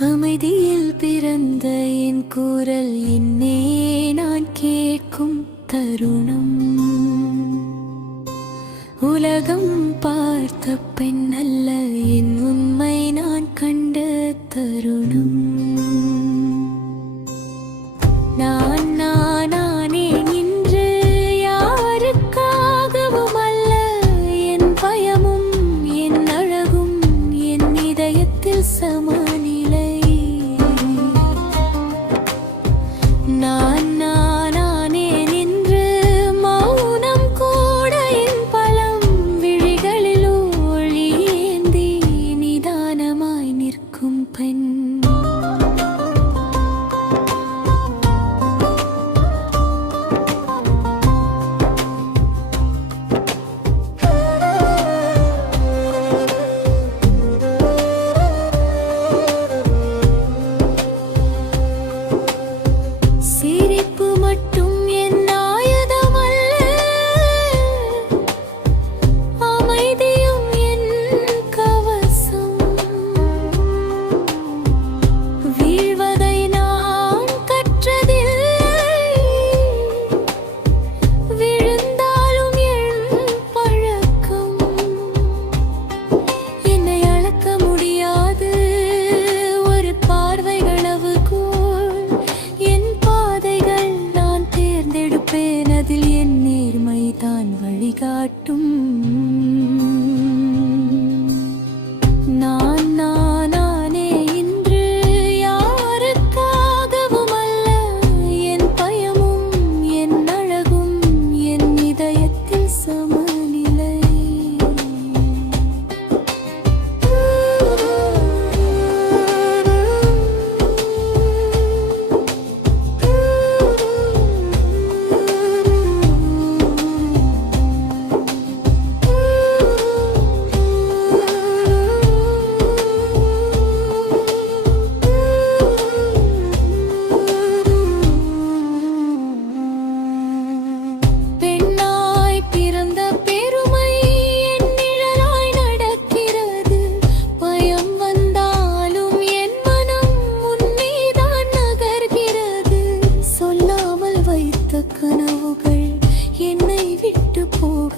அமைதியில் பிறந்த என் குரல் என்னே நான் கேட்கும் தருணம். உலகம் பார்த்த பெண் அல்ல என் உண்மை நான் கண்ட தருணம். நான் நானே இன்று யாருக்காகவும் அல்ல என் பயமும் என் அழகும்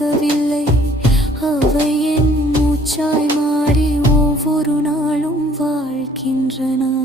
ஆகவில்லை அவை என் மூச்சாய் மாறி ஒவ்வொரு நாளும் வாழ்கின்றன.